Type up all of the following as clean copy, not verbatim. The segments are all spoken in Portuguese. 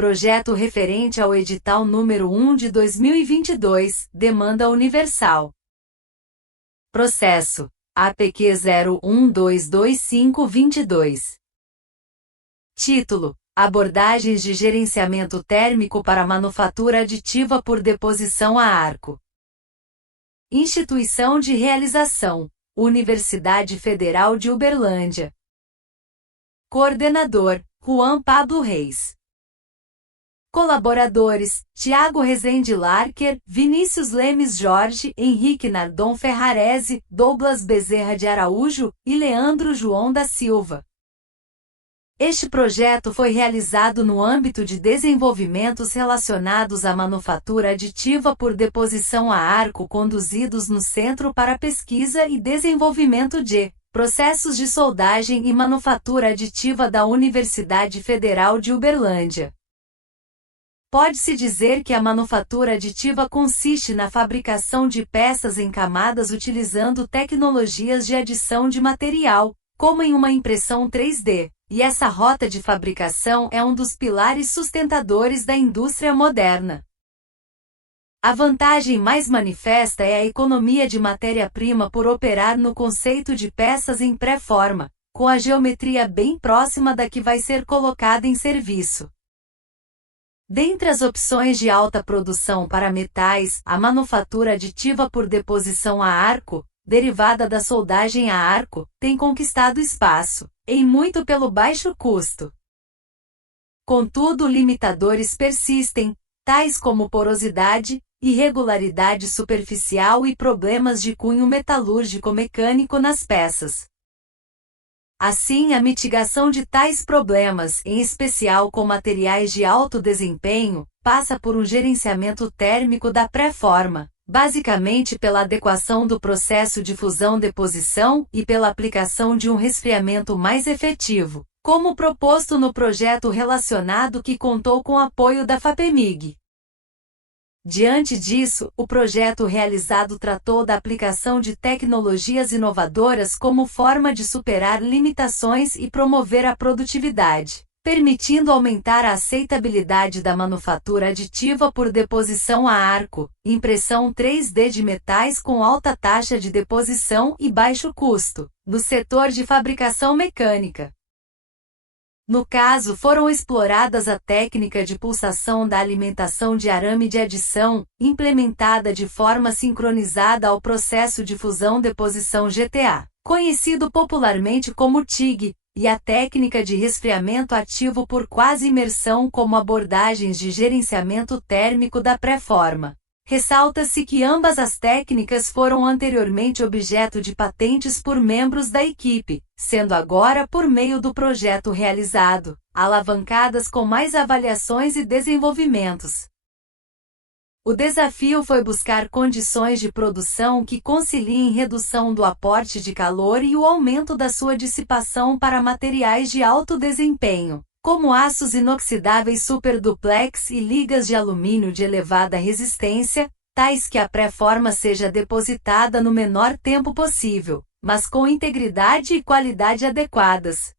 Projeto referente ao edital número 1 de 2022, demanda universal. Processo APQ 01222522. Título: Abordagens de gerenciamento térmico para manufatura aditiva por deposição a arco. Instituição de realização: Universidade Federal de Uberlândia. Coordenador: Juan Pablo Reis. Colaboradores: Tiago Rezende Larker, Vinícius Lemes Jorge, Henrique Nardon Ferrarese, Douglas Bezerra de Araújo e Leandro João da Silva. Este projeto foi realizado no âmbito de desenvolvimentos relacionados à manufatura aditiva por deposição a arco conduzidos no Centro para Pesquisa e Desenvolvimento de Processos de Soldagem e Manufatura Aditiva da Universidade Federal de Uberlândia. Pode-se dizer que a manufatura aditiva consiste na fabricação de peças em camadas utilizando tecnologias de adição de material, como em uma impressão 3D, e essa rota de fabricação é um dos pilares sustentadores da indústria moderna. A vantagem mais manifesta é a economia de matéria-prima por operar no conceito de peças em pré-forma, com a geometria bem próxima da que vai ser colocada em serviço. Dentre as opções de alta produção para metais, a manufatura aditiva por deposição a arco, derivada da soldagem a arco, tem conquistado espaço, em muito pelo baixo custo. Contudo, limitadores persistem, tais como porosidade, irregularidade superficial e problemas de cunho metalúrgico-mecânico nas peças. Assim, a mitigação de tais problemas, em especial com materiais de alto desempenho, passa por um gerenciamento térmico da pré-forma, basicamente pela adequação do processo de fusão-deposição e pela aplicação de um resfriamento mais efetivo, como proposto no projeto relacionado que contou com apoio da FAPEMIG. Diante disso, o projeto realizado tratou da aplicação de tecnologias inovadoras como forma de superar limitações e promover a produtividade, permitindo aumentar a aceitabilidade da manufatura aditiva por deposição a arco, impressão 3D de metais com alta taxa de deposição e baixo custo, no setor de fabricação mecânica. No caso, foram exploradas a técnica de pulsação da alimentação de arame de adição, implementada de forma sincronizada ao processo de fusão-deposição GTA, conhecido popularmente como TIG, e a técnica de resfriamento ativo por quase imersão como abordagens de gerenciamento térmico da pré-forma. Ressalta-se que ambas as técnicas foram anteriormente objeto de patentes por membros da equipe, sendo agora por meio do projeto realizado, alavancadas com mais avaliações e desenvolvimentos. O desafio foi buscar condições de produção que conciliem redução do aporte de calor e o aumento da sua dissipação para materiais de alto desempenho, como aços inoxidáveis superduplex e ligas de alumínio de elevada resistência, tais que a pré-forma seja depositada no menor tempo possível, mas com integridade e qualidade adequadas.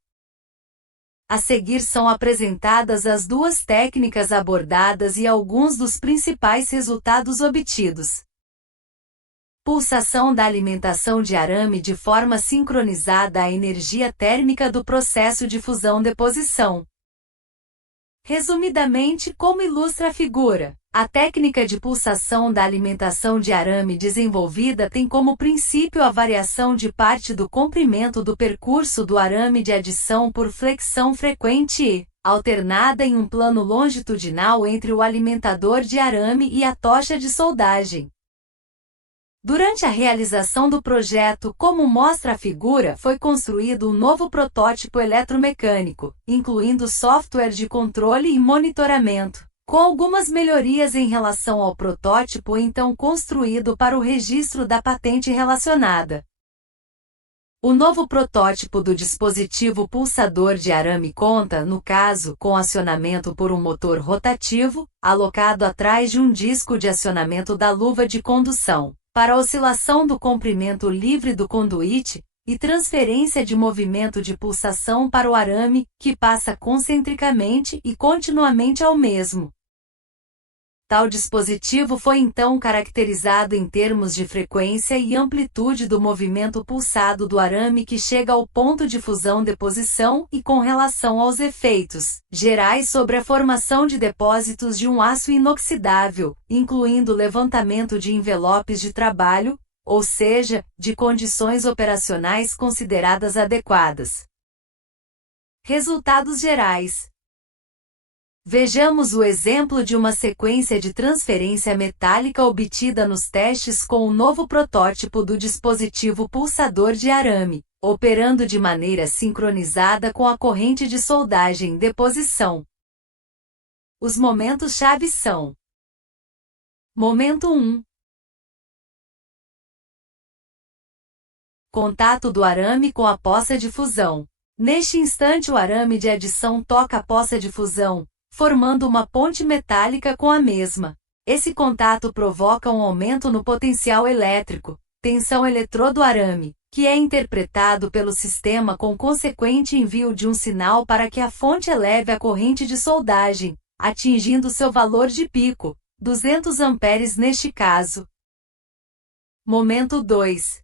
A seguir são apresentadas as duas técnicas abordadas e alguns dos principais resultados obtidos. Pulsação da alimentação de arame de forma sincronizada à energia térmica do processo de fusão-deposição. Resumidamente, como ilustra a figura, a técnica de pulsação da alimentação de arame desenvolvida tem como princípio a variação de parte do comprimento do percurso do arame de adição por flexão frequente e alternada em um plano longitudinal entre o alimentador de arame e a tocha de soldagem. Durante a realização do projeto, como mostra a figura, foi construído um novo protótipo eletromecânico, incluindo software de controle e monitoramento, com algumas melhorias em relação ao protótipo então construído para o registro da patente relacionada. O novo protótipo do dispositivo pulsador de arame conta, no caso, com acionamento por um motor rotativo, alocado atrás de um disco de acionamento da luva de condução, para oscilação do comprimento livre do conduíte, e transferência de movimento de pulsação para o arame, que passa concentricamente e continuamente ao mesmo. Tal dispositivo foi então caracterizado em termos de frequência e amplitude do movimento pulsado do arame que chega ao ponto de fusão-deposição e com relação aos efeitos gerais sobre a formação de depósitos de um aço inoxidável, incluindo levantamento de envelopes de trabalho, ou seja, de condições operacionais consideradas adequadas. Resultados gerais. Vejamos o exemplo de uma sequência de transferência metálica obtida nos testes com o novo protótipo do dispositivo pulsador de arame, operando de maneira sincronizada com a corrente de soldagem deposição. Os momentos-chave são: Momento 1. Contato do arame com a poça de fusão. Neste instante o arame de adição toca a poça de fusão, formando uma ponte metálica com a mesma. Esse contato provoca um aumento no potencial elétrico, tensão eletrodo-arame, que é interpretado pelo sistema com consequente envio de um sinal para que a fonte eleve a corrente de soldagem, atingindo seu valor de pico, 200 amperes neste caso. Momento 2.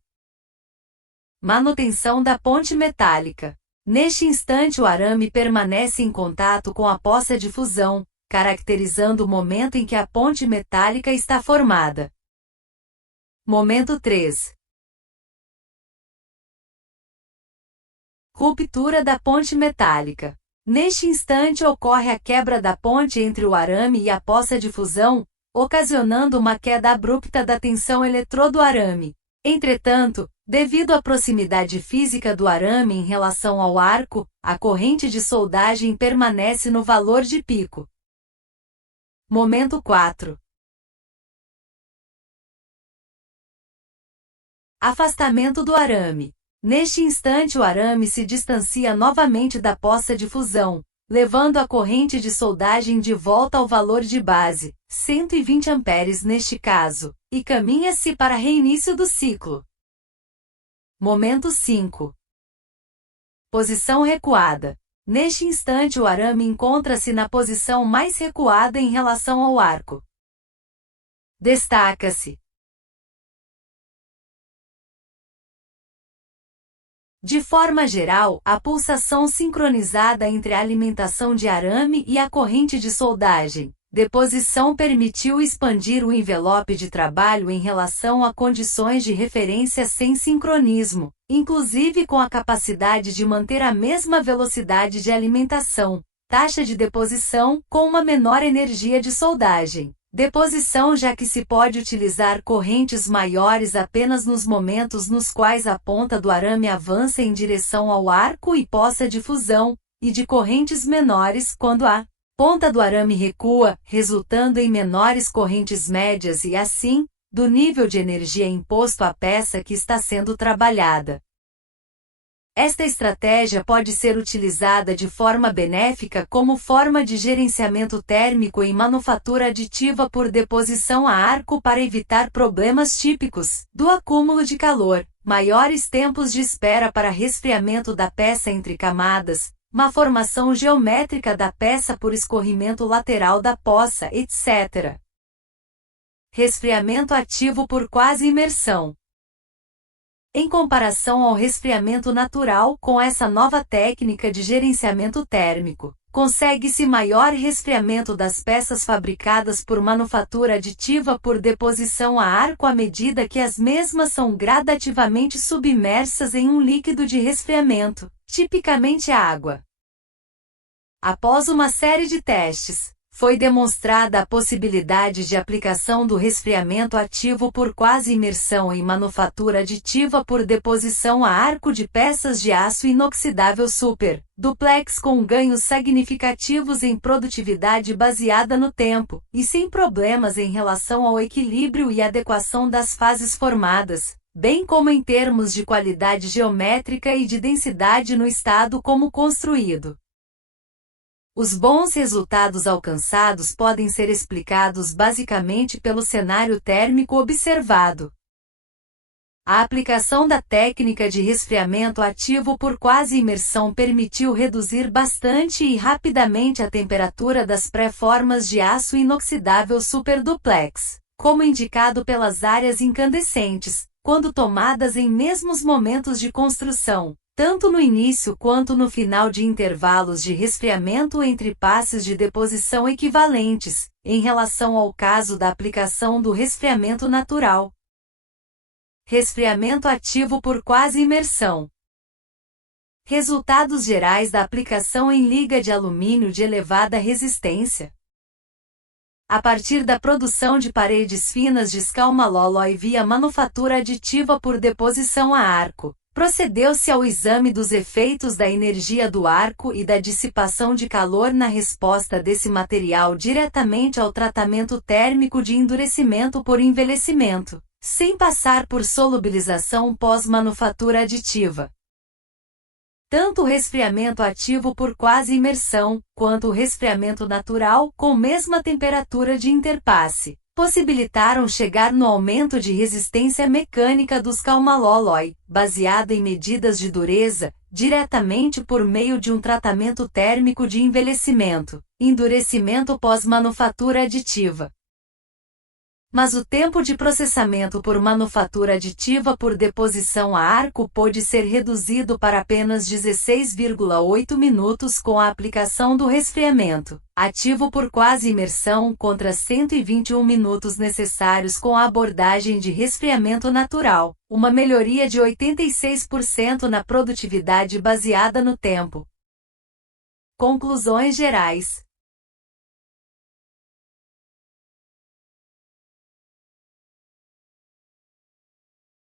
Manutenção da ponte metálica. Neste instante o arame permanece em contato com a poça de fusão, caracterizando o momento em que a ponte metálica está formada. Momento 3. Ruptura da ponte metálica. Neste instante ocorre a quebra da ponte entre o arame e a poça de fusão, ocasionando uma queda abrupta da tensão eletrodo-arame. Entretanto, devido à proximidade física do arame em relação ao arco, a corrente de soldagem permanece no valor de pico. Momento 4. Afastamento do arame. Neste instante o arame se distancia novamente da poça de fusão, levando a corrente de soldagem de volta ao valor de base, 120 amperes neste caso, e caminha-se para reinício do ciclo. Momento 5. Posição recuada. Neste instante o arame encontra-se na posição mais recuada em relação ao arco. Destaca-se: de forma geral, a pulsação sincronizada entre a alimentação de arame e a corrente de soldagem, deposição permitiu expandir o envelope de trabalho em relação a condições de referência sem sincronismo, inclusive com a capacidade de manter a mesma velocidade de alimentação, taxa de deposição, com uma menor energia de soldagem. Deposição, já que se pode utilizar correntes maiores apenas nos momentos nos quais a ponta do arame avança em direção ao arco e poça de fusão, e de correntes menores quando a ponta do arame recua, resultando em menores correntes médias e, assim, do nível de energia imposto à peça que está sendo trabalhada. Esta estratégia pode ser utilizada de forma benéfica como forma de gerenciamento térmico em manufatura aditiva por deposição a arco para evitar problemas típicos do acúmulo de calor, maiores tempos de espera para resfriamento da peça entre camadas, má formação geométrica da peça por escorrimento lateral da poça, etc. Resfriamento ativo por quase imersão. Em comparação ao resfriamento natural, com essa nova técnica de gerenciamento térmico, consegue-se maior resfriamento das peças fabricadas por manufatura aditiva por deposição a arco à medida que as mesmas são gradativamente submersas em um líquido de resfriamento, tipicamente água. Após uma série de testes, foi demonstrada a possibilidade de aplicação do resfriamento ativo por quase imersão em manufatura aditiva por deposição a arco de peças de aço inoxidável super duplex com ganhos significativos em produtividade baseada no tempo, e sem problemas em relação ao equilíbrio e adequação das fases formadas, bem como em termos de qualidade geométrica e de densidade no estado como construído. Os bons resultados alcançados podem ser explicados basicamente pelo cenário térmico observado. A aplicação da técnica de resfriamento ativo por quase imersão permitiu reduzir bastante e rapidamente a temperatura das pré-formas de aço inoxidável superduplex, como indicado pelas áreas incandescentes, quando tomadas em mesmos momentos de construção, tanto no início quanto no final de intervalos de resfriamento entre passes de deposição equivalentes, em relação ao caso da aplicação do resfriamento natural. Resfriamento ativo por quase imersão. Resultados gerais da aplicação em liga de alumínio de elevada resistência. A partir da produção de paredes finas de escalmalóloi via manufatura aditiva por deposição a arco, procedeu-se ao exame dos efeitos da energia do arco e da dissipação de calor na resposta desse material diretamente ao tratamento térmico de endurecimento por envelhecimento, sem passar por solubilização pós-manufatura aditiva. Tanto o resfriamento ativo por quase imersão, quanto o resfriamento natural com mesma temperatura de interpasse, possibilitaram chegar no aumento de resistência mecânica dos escalmalóloi, baseado em medidas de dureza, diretamente por meio de um tratamento térmico de envelhecimento, endurecimento pós-manufatura aditiva. Mas o tempo de processamento por manufatura aditiva por deposição a arco pôde ser reduzido para apenas 16,8 minutos com a aplicação do resfriamento ativo por quase imersão contra 121 minutos necessários com a abordagem de resfriamento natural, uma melhoria de 86% na produtividade baseada no tempo. Conclusões gerais.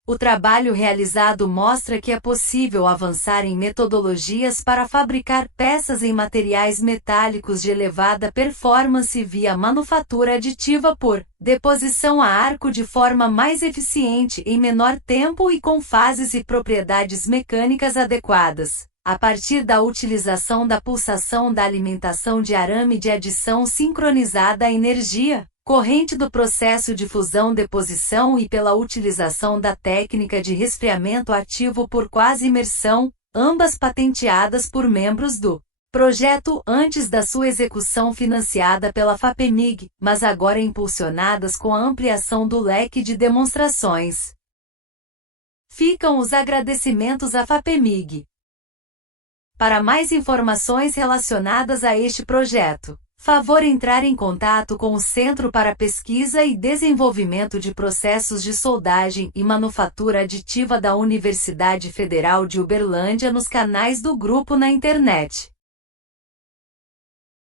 O trabalho realizado mostra que é possível avançar em metodologias para fabricar peças em materiais metálicos de elevada performance via manufatura aditiva por deposição a arco de forma mais eficiente em menor tempo e com fases e propriedades mecânicas adequadas, a partir da utilização da pulsação da alimentação de arame de adição sincronizada à energia corrente do processo de fusão-deposição e pela utilização da técnica de resfriamento ativo por quase imersão, ambas patenteadas por membros do projeto antes da sua execução financiada pela FAPEMIG, mas agora impulsionadas com a ampliação do leque de demonstrações. Ficam os agradecimentos à FAPEMIG. Para mais informações relacionadas a este projeto, favor entrar em contato com o Centro para Pesquisa e Desenvolvimento de Processos de Soldagem e Manufatura Aditiva da Universidade Federal de Uberlândia nos canais do grupo na internet.